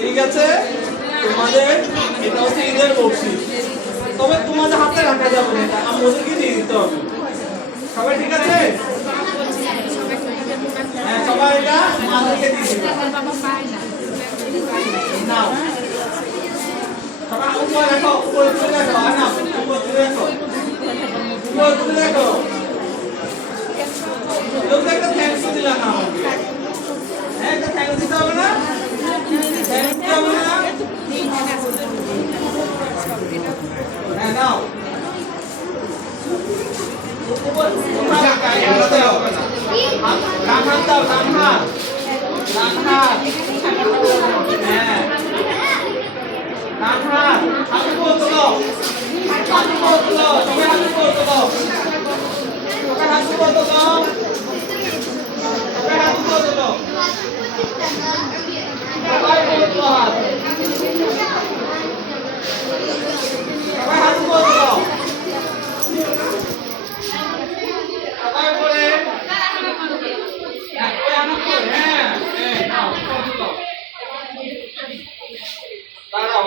ঠিক আছে, তোমাদের এটা হচ্ছে ঈদের বকশিস। তবে তোমাদের হাতে রাখা যাবে না, এটা আমাদেরকে দিয়ে দিতে হবে। সবাই ঠিক আছে? হ্যাঁ, সবাই এটা আমাদেরকে দিয়ে দিবে। নাও সবাই উপরে রাখো, উপরে তুলে রাখো, না উপরে তুলে রাখো, উপরে তুলে রাখো। লোকটা একটা থ্যাঙ্কস দিলা না আমাকে। হ্যাঁ, একটা থ্যাঙ্কস দিতে হবে না? থ্যাঙ্কস দিতে হবে না? হ্যাঁ, নাও। ডান হাত দাও, ডান হাত। ডান হাত। হ্যাঁ। ডান হাত। হাত উপরে তোলো। হাত উপরে তোলো। সবাই হাত উপরে তোলো। সবাই হাত উপরে তোলো। সবাই হাত উপরে তোলো। সবাই উপরে তোলো হাত। সবাই হাত উপরে তোলো। সবাই উপরে। হ্যাঁ, হ্যাঁ, নাও, উপরে তোলো। দাঁড়াও,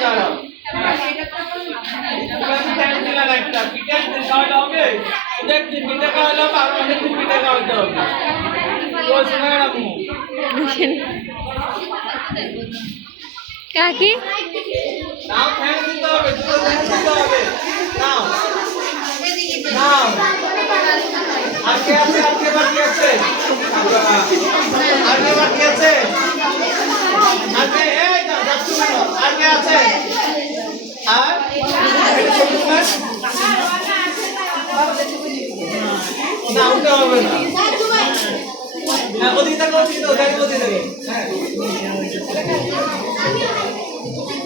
দাঁড়াও। কাকি আজকে বাকি আছে